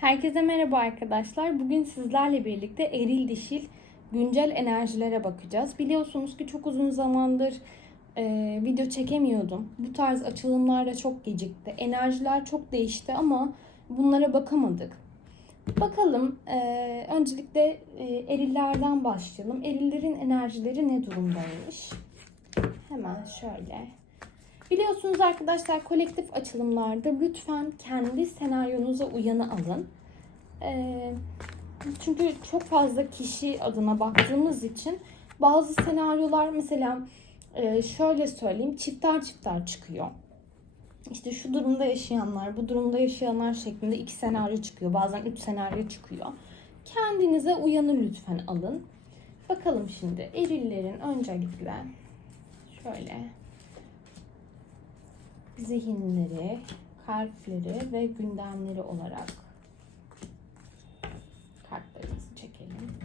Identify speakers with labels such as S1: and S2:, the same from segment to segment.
S1: Herkese merhaba arkadaşlar. Bugün sizlerle birlikte eril dişil güncel enerjilere bakacağız. Biliyorsunuz ki çok uzun zamandır e, video çekemiyordum. Bu tarz açılımlar da çok gecikti. Enerjiler çok değişti ama bunlara bakamadık. Bakalım e, öncelikle e, erillerden başlayalım. Erillerin enerjileri ne durumdaymış? Hemen şöyle. Biliyorsunuz arkadaşlar kolektif açılımlarda lütfen kendi senaryonuza uyanı alın. Ee, çünkü çok fazla kişi adına baktığımız için bazı senaryolar mesela e, şöyle söyleyeyim çifter çifter çıkıyor. İşte şu durumda yaşayanlar, bu durumda yaşayanlar şeklinde iki senaryo çıkıyor. Bazen üç senaryo çıkıyor. Kendinize uyanı lütfen alın. Bakalım şimdi erillerin öncelikle şöyle zihinleri, kalpleri ve gündemleri olarak kartlarımızı çekelim.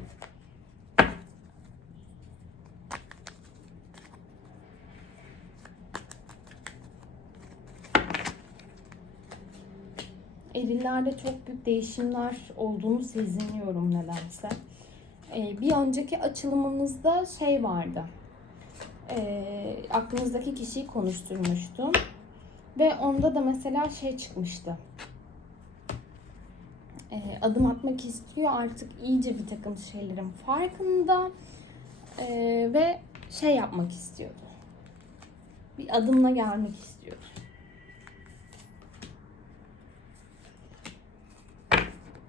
S1: Erillerde çok büyük değişimler olduğunu seziniyorum nedense. Ee, bir önceki açılımımızda şey vardı. Ee, aklınızdaki kişiyi konuşturmuştum. Ve onda da mesela şey çıkmıştı. Ee, adım atmak istiyor artık iyice bir takım şeylerin farkında. Ee, ve şey yapmak istiyordu. Bir adımla gelmek istiyordu.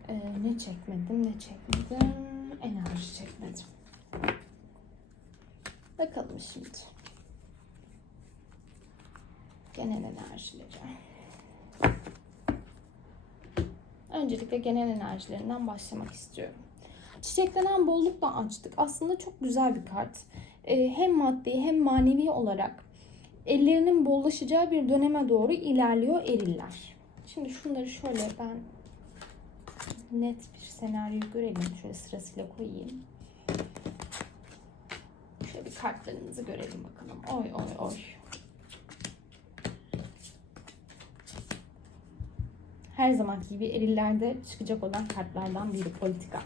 S1: Ee, ne çekmedim ne çekmedim. Enerji çekmedim. Bakalım şimdi. Genel enerjileri. Öncelikle genel enerjilerinden başlamak istiyorum. Çiçeklenen bollukla açtık. Aslında çok güzel bir kart. Ee, hem maddi hem manevi olarak ellerinin bollaşacağı bir döneme doğru ilerliyor eriller. Şimdi şunları şöyle ben net bir senaryo görelim. Şöyle sırasıyla koyayım. Şöyle bir kartlarınızı görelim bakalım. Oy oy oy. Her zamanki gibi erillerde çıkacak olan kartlardan biri politika.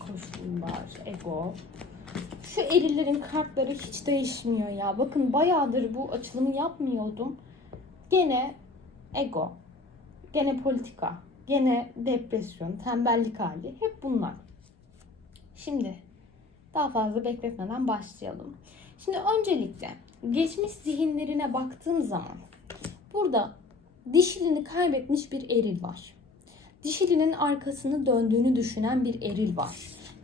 S1: Koşullar, ego. Şu erillerin kartları hiç değişmiyor ya. Bakın bayağıdır bu açılımı yapmıyordum. Gene ego, gene politika, gene depresyon, tembellik hali. Hep bunlar. Şimdi daha fazla bekletmeden başlayalım. Şimdi öncelikle geçmiş zihinlerine baktığım zaman burada dişilini kaybetmiş bir eril var. Dişilinin arkasını döndüğünü düşünen bir eril var.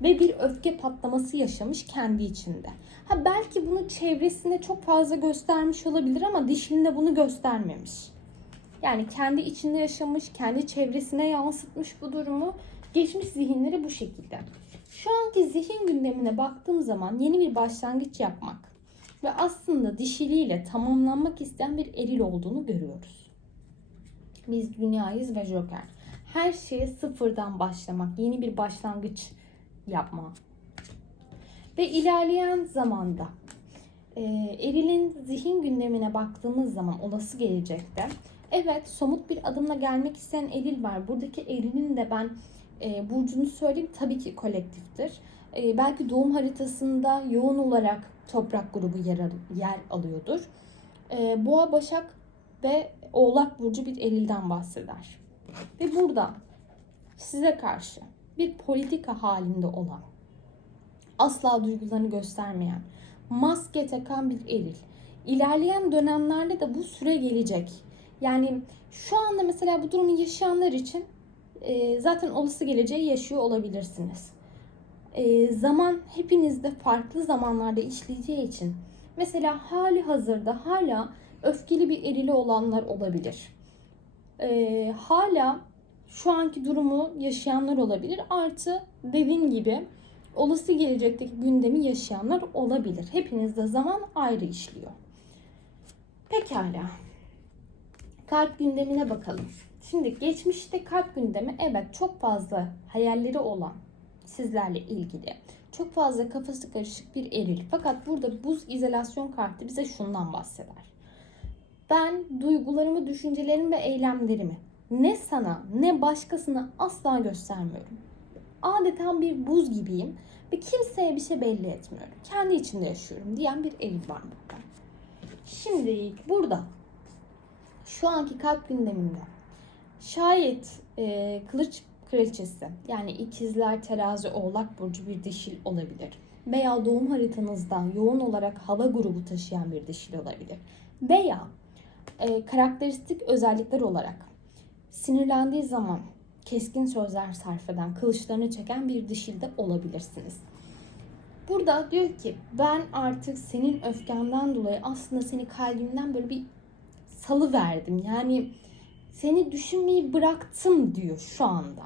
S1: Ve bir öfke patlaması yaşamış kendi içinde. Ha belki bunu çevresinde çok fazla göstermiş olabilir ama dişiline bunu göstermemiş. Yani kendi içinde yaşamış, kendi çevresine yansıtmış bu durumu. Geçmiş zihinleri bu şekilde. Şu anki zihin gündemine baktığım zaman yeni bir başlangıç yapmak ve aslında dişiliğiyle tamamlanmak isteyen bir eril olduğunu görüyoruz. Biz dünyayız ve Joker. Her şeye sıfırdan başlamak, yeni bir başlangıç yapma. Ve ilerleyen zamanda e, erilin zihin gündemine baktığımız zaman olası gelecekte evet somut bir adımla gelmek isteyen eril var. Buradaki erilin de ben e, burcunu söyleyeyim tabii ki kolektiftir. E, belki doğum haritasında yoğun olarak toprak grubu yer, yer alıyordur. E, Boğa, Başak ve Oğlak burcu bir erilden bahseder. Ve burada size karşı bir politika halinde olan, asla duygularını göstermeyen, maske takan bir eril. İlerleyen dönemlerde de bu süre gelecek. Yani şu anda mesela bu durumu yaşayanlar için e, zaten olası geleceği yaşıyor olabilirsiniz. E, zaman hepinizde farklı zamanlarda işleyeceği için mesela hali hazırda hala öfkeli bir erili olanlar olabilir. E, hala şu anki durumu yaşayanlar olabilir. Artı dediğim gibi olası gelecekteki gündemi yaşayanlar olabilir. Hepinizde zaman ayrı işliyor. Pekala. Kalp gündemine bakalım. Şimdi geçmişte kalp gündemi evet çok fazla hayalleri olan sizlerle ilgili Çok fazla kafası karışık bir eril. Fakat burada buz izolasyon kartı bize şundan bahseder. Ben duygularımı, düşüncelerimi ve eylemlerimi ne sana ne başkasına asla göstermiyorum. Adeta bir buz gibiyim ve kimseye bir şey belli etmiyorum. Kendi içimde yaşıyorum diyen bir eril var burada. Şimdi burada şu anki kalp gündeminde şayet e, kılıç kraliçesi yani ikizler terazi oğlak burcu bir dişil olabilir. Veya doğum haritanızdan yoğun olarak hava grubu taşıyan bir dişil olabilir. Veya e, karakteristik özellikler olarak sinirlendiği zaman keskin sözler sarf eden, kılıçlarını çeken bir dişil de olabilirsiniz. Burada diyor ki ben artık senin öfkenden dolayı aslında seni kalbimden böyle bir salı verdim. Yani seni düşünmeyi bıraktım diyor şu anda.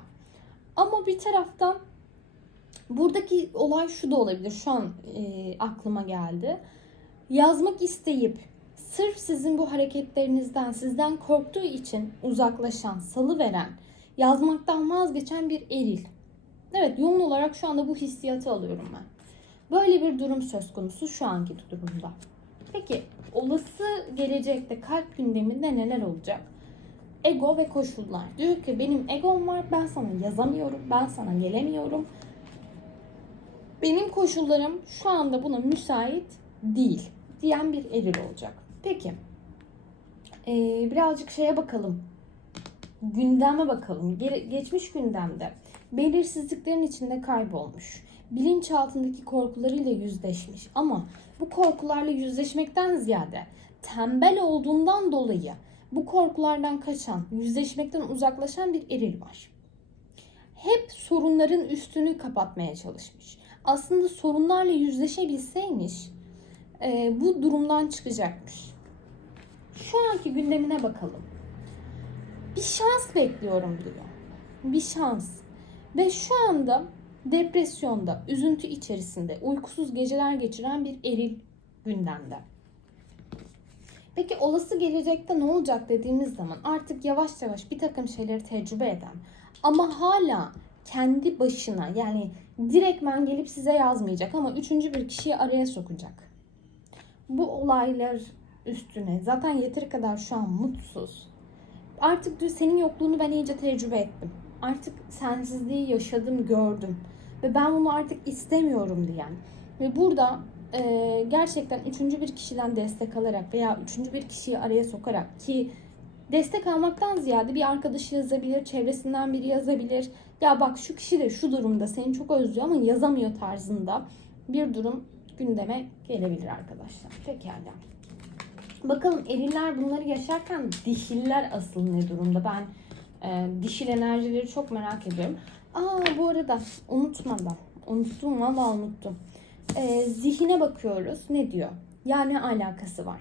S1: Ama bir taraftan buradaki olay şu da olabilir. Şu an e, aklıma geldi. Yazmak isteyip sırf sizin bu hareketlerinizden, sizden korktuğu için uzaklaşan, salı veren, yazmaktan vazgeçen bir eril. Evet yoğun olarak şu anda bu hissiyatı alıyorum ben. Böyle bir durum söz konusu şu anki durumda. Peki olası gelecekte kalp gündeminde neler olacak? Ego ve koşullar. Diyor ki benim egom var ben sana yazamıyorum, ben sana gelemiyorum. Benim koşullarım şu anda buna müsait değil diyen bir eril olacak. Peki ee, birazcık şeye bakalım. Gündeme bakalım. Ge- geçmiş gündemde belirsizliklerin içinde kaybolmuş. Bilinçaltındaki korkularıyla yüzleşmiş ama bu korkularla yüzleşmekten ziyade tembel olduğundan dolayı bu korkulardan kaçan, yüzleşmekten uzaklaşan bir eril var. Hep sorunların üstünü kapatmaya çalışmış. Aslında sorunlarla yüzleşebilseymiş e, bu durumdan çıkacakmış. Şu anki gündemine bakalım. Bir şans bekliyorum diyor. Bir şans. Ve şu anda depresyonda, üzüntü içerisinde, uykusuz geceler geçiren bir eril gündemde. Peki olası gelecekte ne olacak dediğimiz zaman artık yavaş yavaş bir takım şeyleri tecrübe eden ama hala kendi başına yani direktmen gelip size yazmayacak ama üçüncü bir kişiyi araya sokacak. Bu olaylar üstüne zaten yeteri kadar şu an mutsuz. Artık diyor senin yokluğunu ben iyice tecrübe ettim. Artık sensizliği yaşadım, gördüm. Ve ben bunu artık istemiyorum diyen. Ve burada e, gerçekten üçüncü bir kişiden destek alarak veya üçüncü bir kişiyi araya sokarak ki destek almaktan ziyade bir arkadaşı yazabilir, çevresinden biri yazabilir. Ya bak şu kişi de şu durumda seni çok özlüyor ama yazamıyor tarzında bir durum gündeme gelebilir arkadaşlar. Pekala. Bakalım eriller bunları yaşarken dişiller asıl ne durumda? Ben e, dişil enerjileri çok merak ediyorum. Aa bu arada unutmadan. Unuttum valla unuttum. E, zihine bakıyoruz. Ne diyor? Yani alakası var.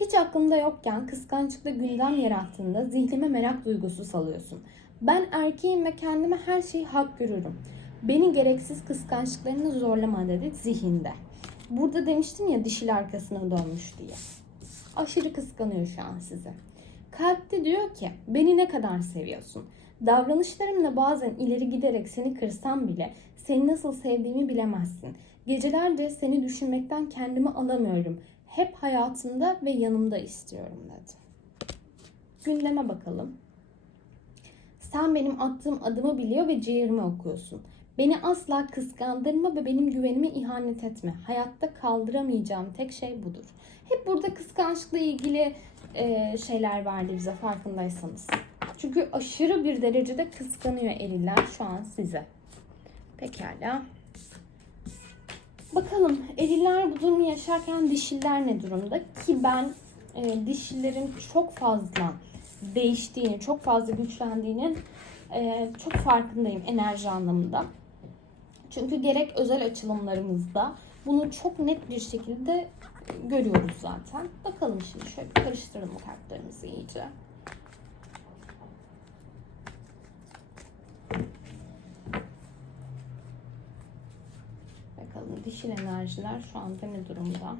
S1: Hiç aklımda yokken kıskançlıkla gündem yarattığında zihnime merak duygusu salıyorsun. Ben erkeğim ve kendime her şeyi hak görürüm. Beni gereksiz kıskançlıklarını zorlama dedi zihinde. Burada demiştim ya dişil arkasına dönmüş diye. Aşırı kıskanıyor şu an sizi. Kalpte diyor ki beni ne kadar seviyorsun? Davranışlarımla bazen ileri giderek seni kırsam bile seni nasıl sevdiğimi bilemezsin. Gecelerce seni düşünmekten kendimi alamıyorum. Hep hayatımda ve yanımda istiyorum dedi. Gündeme bakalım. Sen benim attığım adımı biliyor ve ciğerimi okuyorsun. Beni asla kıskandırma ve benim güvenime ihanet etme. Hayatta kaldıramayacağım tek şey budur. Hep burada kıskançlıkla ilgili şeyler verdi bize farkındaysanız. Çünkü aşırı bir derecede kıskanıyor eriller şu an size. Pekala. Bakalım eriller bu durumu yaşarken dişiller ne durumda? Ki ben e, dişillerin çok fazla değiştiğini, çok fazla güçlendiğinin e, çok farkındayım enerji anlamında. Çünkü gerek özel açılımlarımızda bunu çok net bir şekilde görüyoruz zaten. Bakalım şimdi şöyle karıştıralım kartlarımızı iyice. Bakalım dişil enerjiler şu anda ne durumda?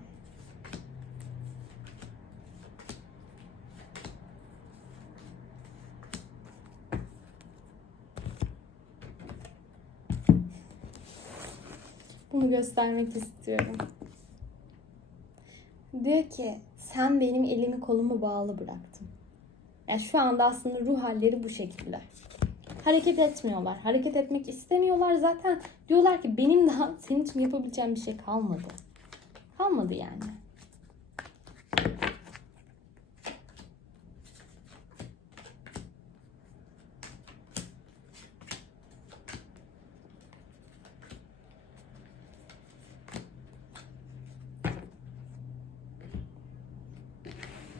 S1: Bunu göstermek istiyorum. Diyor ki sen benim elimi kolumu bağlı bıraktın. Yani şu anda aslında ruh halleri bu şekilde. Hareket etmiyorlar. Hareket etmek istemiyorlar. Zaten diyorlar ki benim daha senin için yapabileceğim bir şey kalmadı. Kalmadı yani.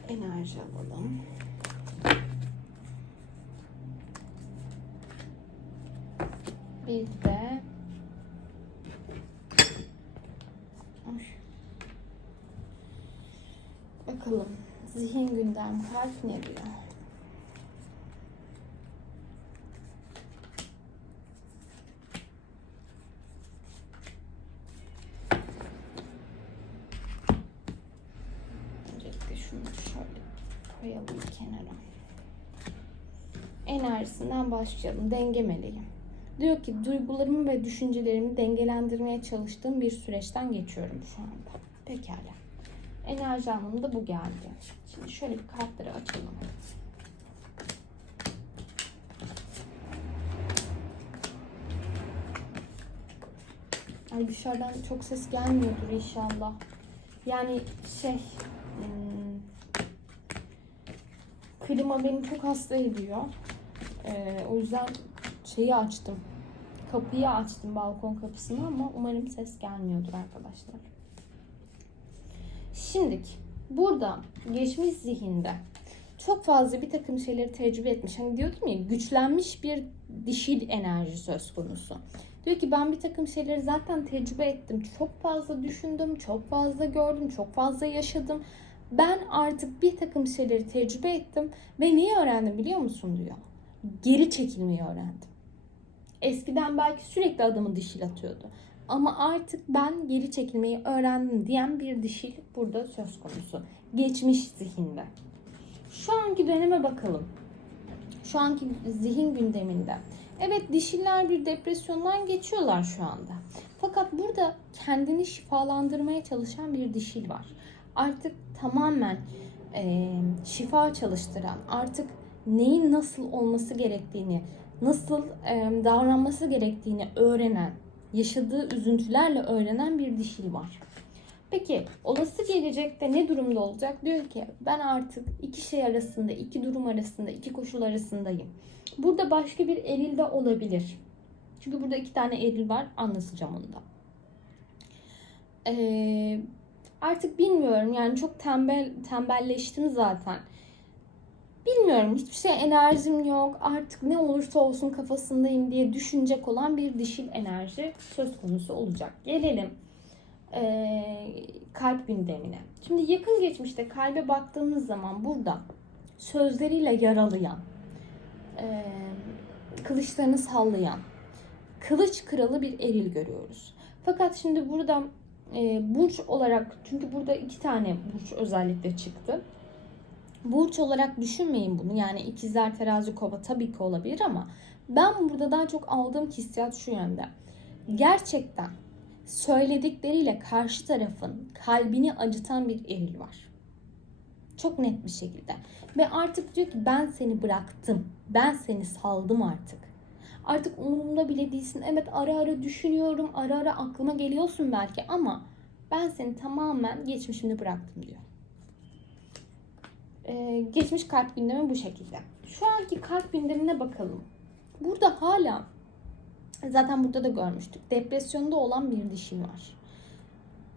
S1: Enerji alalım. Bir de. Bakalım. Zihin gündem kalp ne diyor? Öncelikle şunu şöyle koyalım kenara. Enerjisinden başlayalım. Denge meleği. Diyor ki duygularımı ve düşüncelerimi dengelendirmeye çalıştığım bir süreçten geçiyorum şu anda. Pekala. Enerji anlamında bu geldi. Şimdi şöyle bir kartları açalım. Ay dışarıdan çok ses gelmiyordur inşallah. Yani şey hmm, klima beni çok hasta ediyor. Ee, o yüzden şeyi açtım. Kapıyı açtım balkon kapısını ama umarım ses gelmiyordur arkadaşlar. Şimdiki burada geçmiş zihinde çok fazla bir takım şeyleri tecrübe etmiş. Hani diyordum ya güçlenmiş bir dişil enerji söz konusu. Diyor ki ben bir takım şeyleri zaten tecrübe ettim. Çok fazla düşündüm, çok fazla gördüm, çok fazla yaşadım. Ben artık bir takım şeyleri tecrübe ettim ve neyi öğrendim biliyor musun diyor. Geri çekilmeyi öğrendim. Eskiden belki sürekli adamı dişil atıyordu. Ama artık ben geri çekilmeyi öğrendim diyen bir dişil burada söz konusu. Geçmiş zihinde. Şu anki döneme bakalım. Şu anki zihin gündeminde. Evet dişiller bir depresyondan geçiyorlar şu anda. Fakat burada kendini şifalandırmaya çalışan bir dişil var. Artık tamamen e, şifa çalıştıran, artık neyin nasıl olması gerektiğini, nasıl e, davranması gerektiğini öğrenen, yaşadığı üzüntülerle öğrenen bir dişil var. Peki olası gelecekte ne durumda olacak? Diyor ki ben artık iki şey arasında, iki durum arasında, iki koşul arasındayım. Burada başka bir eril de olabilir. Çünkü burada iki tane eril var. Anlatacağım onu da. Ee, artık bilmiyorum yani çok tembel tembelleştim zaten. Bilmiyorum hiçbir şey enerjim yok artık ne olursa olsun kafasındayım diye düşünecek olan bir dişil enerji söz konusu olacak. Gelelim ee, kalp gündemine. Şimdi yakın geçmişte kalbe baktığımız zaman burada sözleriyle yaralayan, e, kılıçlarını sallayan, kılıç kralı bir eril görüyoruz. Fakat şimdi burada e, burç olarak çünkü burada iki tane burç özellikle çıktı. Burç olarak düşünmeyin bunu. Yani ikizler, terazi, kova tabii ki olabilir ama ben burada daha çok aldığım hissiyat şu yönde. Gerçekten söyledikleriyle karşı tarafın kalbini acıtan bir eril var. Çok net bir şekilde. Ve artık diyor ki ben seni bıraktım. Ben seni saldım artık. Artık umurumda bile değilsin. Evet ara ara düşünüyorum. Ara ara aklıma geliyorsun belki ama ben seni tamamen geçmişimde bıraktım diyor. Ee, geçmiş kalp gündemi bu şekilde. Şu anki kalp gündemine bakalım. Burada hala zaten burada da görmüştük. Depresyonda olan bir dişi var.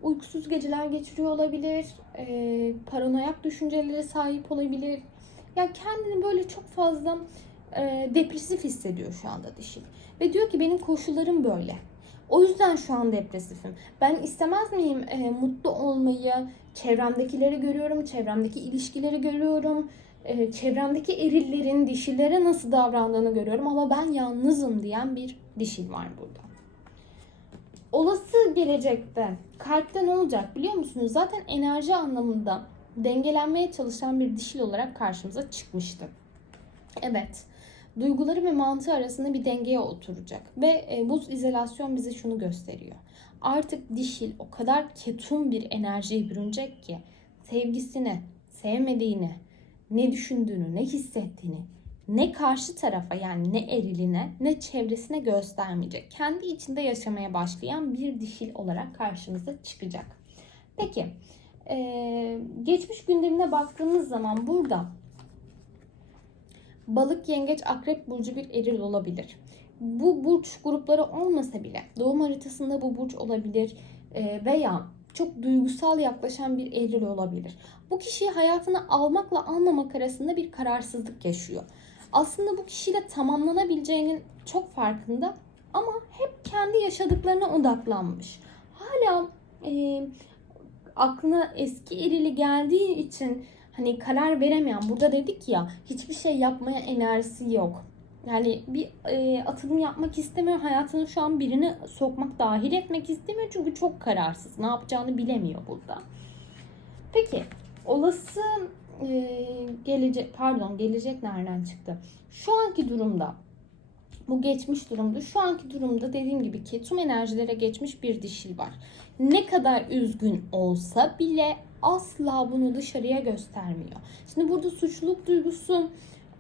S1: Uykusuz geceler geçiriyor olabilir. E, paranoyak düşüncelere sahip olabilir. Ya kendini böyle çok fazla e, depresif hissediyor şu anda dişi. Ve diyor ki benim koşullarım böyle. O yüzden şu an depresifim. Ben istemez miyim e, mutlu olmayı? Çevremdekileri görüyorum, çevremdeki ilişkileri görüyorum. E, çevremdeki erillerin dişilere nasıl davrandığını görüyorum ama ben yalnızım diyen bir dişil var burada. Olası gelecekte kalpte ne olacak biliyor musunuz? Zaten enerji anlamında dengelenmeye çalışan bir dişil olarak karşımıza çıkmıştı. Evet, duyguları ve mantığı arasında bir dengeye oturacak ve e, bu izolasyon bize şunu gösteriyor. Artık dişil o kadar ketum bir enerjiye bürünecek ki sevgisini, sevmediğini, ne düşündüğünü, ne hissettiğini ne karşı tarafa yani ne eriline ne çevresine göstermeyecek. Kendi içinde yaşamaya başlayan bir dişil olarak karşımıza çıkacak. Peki ee, geçmiş gündemine baktığımız zaman burada balık, yengeç, akrep burcu bir eril olabilir. Bu burç grupları olmasa bile doğum haritasında bu burç olabilir ee, veya çok duygusal yaklaşan bir eril olabilir. Bu kişiyi hayatına almakla almamak arasında bir kararsızlık yaşıyor. Aslında bu kişiyle tamamlanabileceğinin çok farkında ama hep kendi yaşadıklarına odaklanmış. Hala e, aklına eski erili geldiği için hani karar veremeyen burada dedik ya hiçbir şey yapmaya enerjisi yok. Yani bir e, atılım yapmak istemiyor. Hayatına şu an birini sokmak, dahil etmek istemiyor. Çünkü çok kararsız. Ne yapacağını bilemiyor burada. Peki olası e, gelecek pardon gelecek nereden çıktı? Şu anki durumda bu geçmiş durumda. Şu anki durumda dediğim gibi ki tüm enerjilere geçmiş bir dişil var. Ne kadar üzgün olsa bile asla bunu dışarıya göstermiyor. Şimdi burada suçluluk duygusu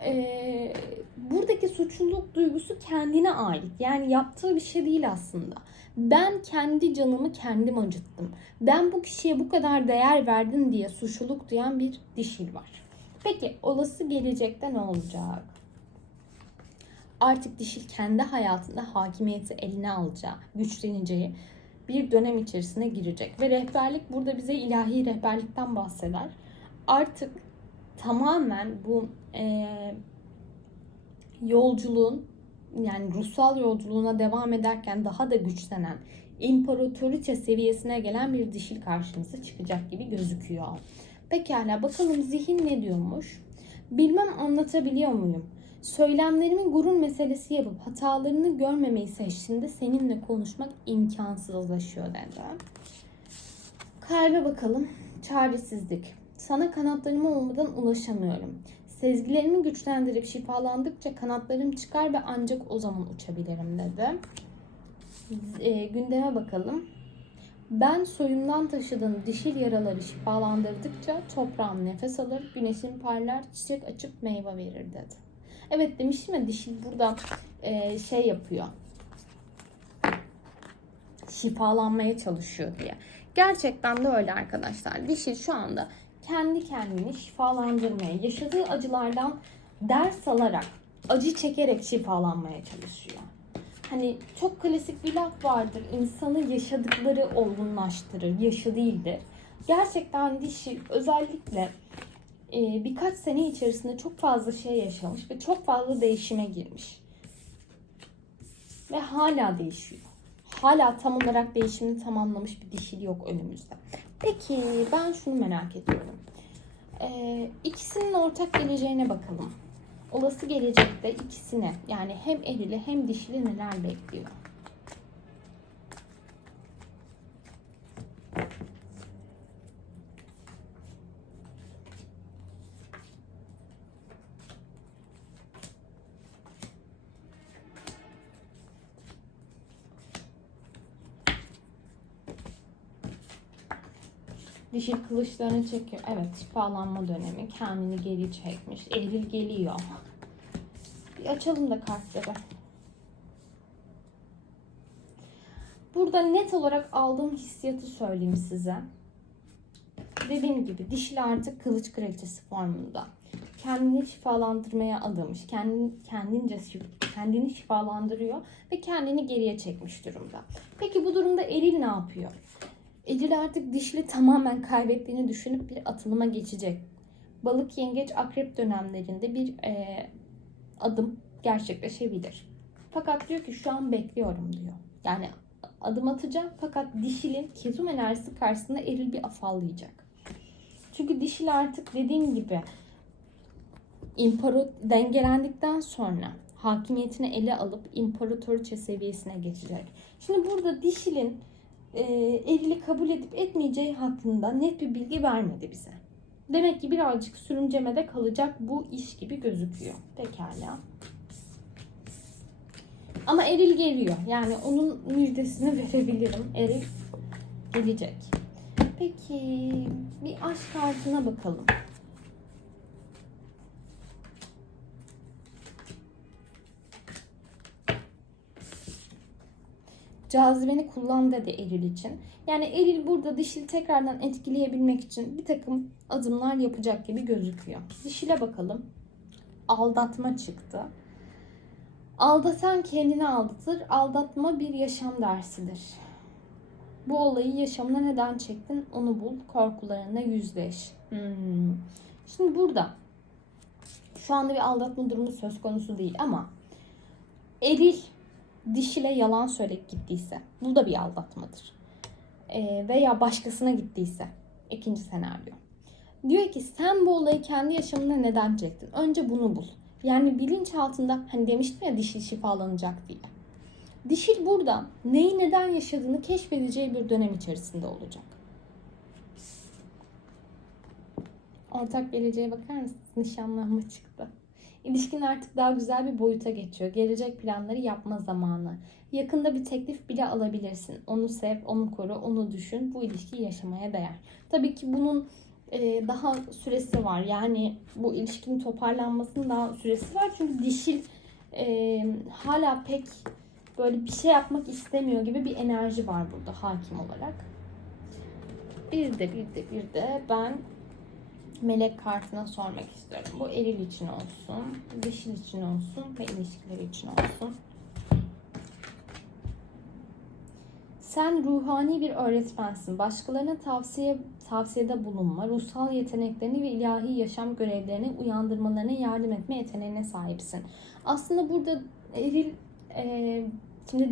S1: e, buradaki suçluluk duygusu kendine ait. Yani yaptığı bir şey değil aslında. Ben kendi canımı kendim acıttım. Ben bu kişiye bu kadar değer verdim diye suçluluk duyan bir dişil var. Peki olası gelecekte ne olacak? Artık dişil kendi hayatında hakimiyeti eline alacağı, güçleneceği bir dönem içerisine girecek. Ve rehberlik burada bize ilahi rehberlikten bahseder. Artık tamamen bu e, yolculuğun yani ruhsal yolculuğuna devam ederken daha da güçlenen imparatoriçe seviyesine gelen bir dişil karşımıza çıkacak gibi gözüküyor. Pekala bakalım zihin ne diyormuş? Bilmem anlatabiliyor muyum? Söylemlerimi gurur meselesi yapıp hatalarını görmemeyi seçtiğinde seninle konuşmak imkansızlaşıyor dedi. Kalbe bakalım. Çaresizlik. Sana kanatlarım olmadan ulaşamıyorum. Sezgilerimi güçlendirip şifalandıkça kanatlarım çıkar ve ancak o zaman uçabilirim dedi. E, gündeme bakalım. Ben soyumdan taşıdığım dişil yaraları şifalandırdıkça toprağım nefes alır, güneşim parlar, çiçek açıp meyve verir dedi. Evet demiştim ya dişil burada e, şey yapıyor. Şifalanmaya çalışıyor diye. Gerçekten de öyle arkadaşlar. Dişil şu anda kendi kendini şifalandırmaya, yaşadığı acılardan ders alarak, acı çekerek şifalanmaya çalışıyor. Hani çok klasik bir laf vardır. İnsanı yaşadıkları olgunlaştırır, yaşı değildir. Gerçekten dişi özellikle birkaç sene içerisinde çok fazla şey yaşamış ve çok fazla değişime girmiş. Ve hala değişiyor. Hala tam olarak değişimini tamamlamış bir dişil yok önümüzde. Peki ben şunu merak ediyorum. Ee, ikisinin ortak geleceğine bakalım. Olası gelecekte ikisine yani hem erili hem dişili neler bekliyor? Dişil kılıçlarını çekiyor. Evet şifalanma dönemi. Kendini geri çekmiş. Eril geliyor. Bir açalım da kartları. Burada net olarak aldığım hissiyatı söyleyeyim size. Dediğim gibi dişil artık kılıç kraliçesi formunda. Kendini şifalandırmaya adamış. Kendini, kendince kendini şifalandırıyor ve kendini geriye çekmiş durumda. Peki bu durumda eril ne yapıyor? Ecil artık dişli tamamen kaybettiğini düşünüp bir atılıma geçecek. Balık, yengeç, akrep dönemlerinde bir e, adım gerçekleşebilir. Fakat diyor ki şu an bekliyorum diyor. Yani adım atacak fakat dişilin ketum enerjisi karşısında eril bir afallayacak. Çünkü dişil artık dediğim gibi imparator dengelendikten sonra hakimiyetini ele alıp imparatoriçe seviyesine geçecek. Şimdi burada dişilin e, evliliği kabul edip etmeyeceği hakkında net bir bilgi vermedi bize. Demek ki birazcık sürüncemede kalacak bu iş gibi gözüküyor. Pekala. Ama eril geliyor. Yani onun müjdesini verebilirim. Eril gelecek. Peki bir aşk kartına bakalım. Cazibeni kullan dedi Eril için. Yani Eril burada dişili tekrardan etkileyebilmek için bir takım adımlar yapacak gibi gözüküyor. Dişile bakalım. Aldatma çıktı. Aldatan kendini aldatır. Aldatma bir yaşam dersidir. Bu olayı yaşamına neden çektin onu bul. Korkularına yüzleş. Hmm. Şimdi burada şu anda bir aldatma durumu söz konusu değil ama eril dişile yalan söyleyip gittiyse bu da bir aldatmadır. Ee, veya başkasına gittiyse ikinci senaryo. Diyor ki sen bu olayı kendi yaşamına neden çektin? Önce bunu bul. Yani bilinçaltında hani demiştim ya dişil şifalanacak diye. Dişil burada neyi neden yaşadığını keşfedeceği bir dönem içerisinde olacak. Ortak geleceğe bakar mısınız? Nişanlanma çıktı. İlişkin artık daha güzel bir boyuta geçiyor. Gelecek planları yapma zamanı. Yakında bir teklif bile alabilirsin. Onu sev, onu koru, onu düşün. Bu ilişkiyi yaşamaya değer. Tabii ki bunun e, daha süresi var. Yani bu ilişkinin toparlanmasının daha süresi var. Çünkü dişil e, hala pek böyle bir şey yapmak istemiyor gibi bir enerji var burada hakim olarak. Bir de bir de bir de ben melek kartına sormak istiyorum. Bu eril için olsun, dişil için olsun ve ilişkileri için olsun. Sen ruhani bir öğretmensin. Başkalarına tavsiye tavsiyede bulunma, ruhsal yeteneklerini ve ilahi yaşam görevlerini uyandırmalarına yardım etme yeteneğine sahipsin. Aslında burada eril e, şimdi